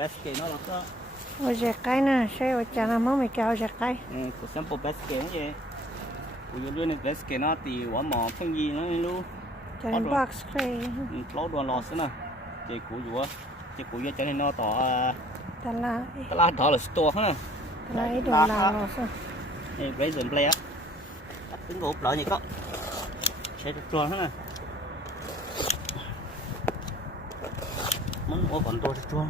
basket nó là có. Ôi giật cái nè, xe ở chả làm món mày kéo giật cái. Của sample basket nó vậy. Của dưới này basket nó thì quả mỏ phong gì nó luôn. Cho nên box cái. Lót đoàn lọt nữa nè. Chị của dưới cho nên nó tỏ. Ta la. Ta la tỏ là store hết nè. Ta la ít đồ là lọt sao? Này Raisin Play á. Tính gộp lại gì có. Xe tròn tròn hết nè. Muốn mua còn tôi tròn.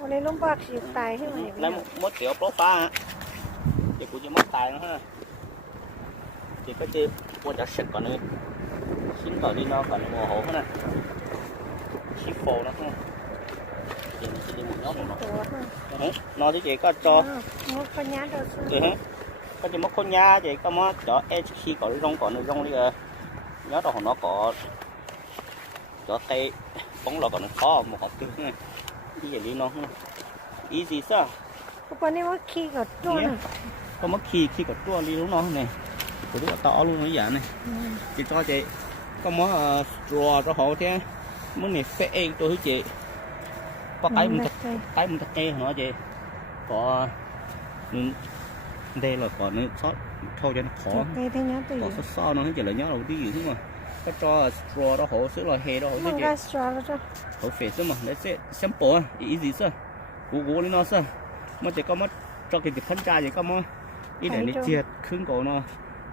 Ôi lấy lông box chịu tài thế mà. Lấy một triệu pro pha á. Chị của chị mất tài nữa ha. Chị có chị mua trả sạch còn nữa. Xin còn đi nó còn ngồi hổ hết nè. Ship phô đó ha. Chị đi một nhóm nó. Nó chứ chị có cho. Một con nhá đâu chị hả? Có chị mất con nha chị có mất cho khi có rong còn được rong đi à. Nhớ đâu nó có cho tay bóng lò còn khó một hộp tương này. Cái gì đi nó easy sao? con này mất khi có trôn à? Có mất khi có trôn đi đúng nó này. Của nó to luôn cái dạng này. Chị cho chị có mất straw cho họ thế. Món này phê em tôi chị. Có cái mình thật cây nó chị. Có đây là còn nó sót thôi cho nó khó. Có sót so nó chỉ là nhớ đầu tí gì mà. Cái cho straw đó hổ sữa là hè đó hổ chứ chị. Hổ phê sữa mà để sẽ sample ý gì sao? Cú lên nó sao? Mà chỉ có mất cho cái phân tra chỉ có mất ý để đi chia khứng cổ nó.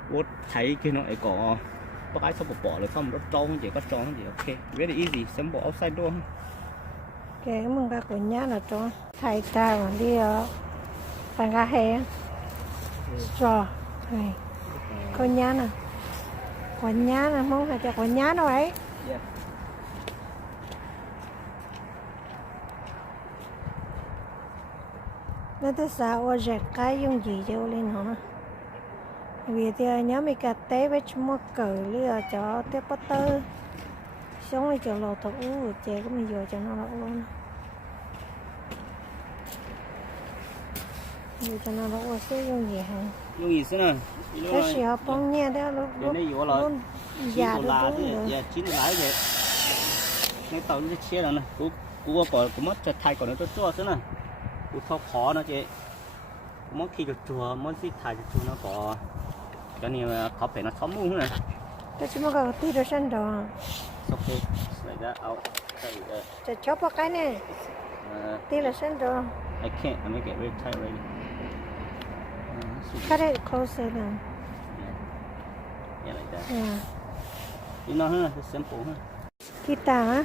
Vô thấy cái nó ấy có cái xong bỏ rồi xong nó trông chỉ có trông gì ok. Very easy sample outside door. Cái mừng cái của nhá là trông thầy ta còn đi ở bàn gà hè. Straw này. Con nhá nè. Con nhá nè, mong là cho con nhá đâu đấy. Nó tới sao ở giật cái dùng gì cho lên hả? Vì thì nhớ mình cà té với mua cờ lý cho té butter sống đi cho lò thầu u chè của mình vừa cho nó lọc luôn. Vừa cho nó lọc sẽ dùng gì hả? Dùng gì thế nào? Thế thì họ bông nha đó lúc già được đúng rồi. Chín lái vậy. Cái tàu nó chia là này, cú có mất cho thay còn nó chua thế này. Cú thao khó nó chứ. Mất khi được chua, mất khi thay được chua nó có cái này có phải nó sống luôn này. Tôi chỉ muốn có tí đồ xanh đồ. Ok, like that out. Cho chop vào cái này. Tí là xanh đồ. I can't. I make it very tight already. Cut it closer then. Yeah, like that. Yeah. You know, huh? It's simple, huh? Kita hả?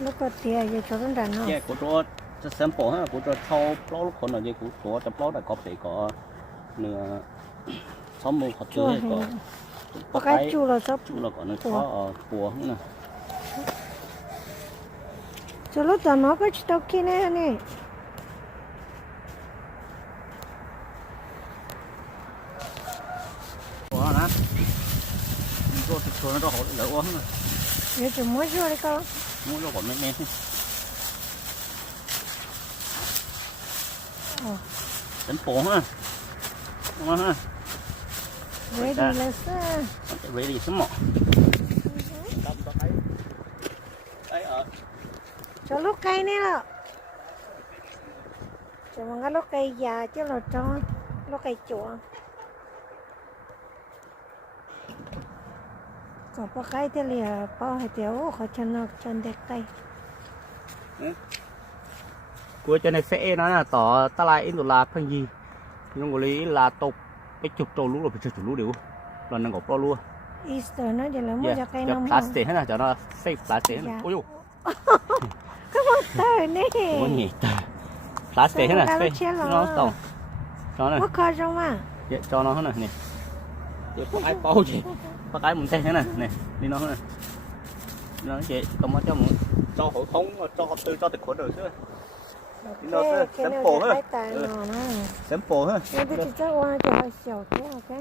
Lúc có tiền thì cho nó đàn không? Yeah, của tôi just simple, huh? Của tôi thâu plow lúc còn là gì của tôiจะ plow แต่có thể có nửa 60 hoặc tới có cái chu là sắp chu là có nó có bùa nữa nè. Cho lúc đó nó có chút kia nè nè. Bùa nè. Rồi thì cho nó đó hổ lỡ quá nè. Vậy thì mua vô đi con. Mua vô còn men. Simple ha. Đúng ha. Ready let's ready sớm mọ. Cho lúc cây nè đó. Cho mình cái lúc cây già chứ là cho lúc cây chua. Còn có cái thì là bao hai tiểu họ cho nó chân đẹp cây. Của cho này sẽ nó là tỏ ta lại in là phân gì. Nhưng của lý là tục cái chụp trâu lú rồi phải chụp lú đều. Rồi nó ngọc pro luôn. Easter nó chỉ là mua cho cây nông. Plastic hết là cho nó fake plastic hết. Ôi có một tờ nè. Có nhỉ tờ. Plastic hết là fake. Nó tổng. Cho này. Có coi trong mà. Dạ cho nó hết này nè. Dạ có cái bao gì. Có cái mình thế này nè. Đi nó hết này. Nó chị không có cho một cho hộ không cho học tư cho tài khoản rồi chứ. Nó sẽ sample hết. Sample hết. Cái này chỉ cho qua cho hơi xỉu thế ok.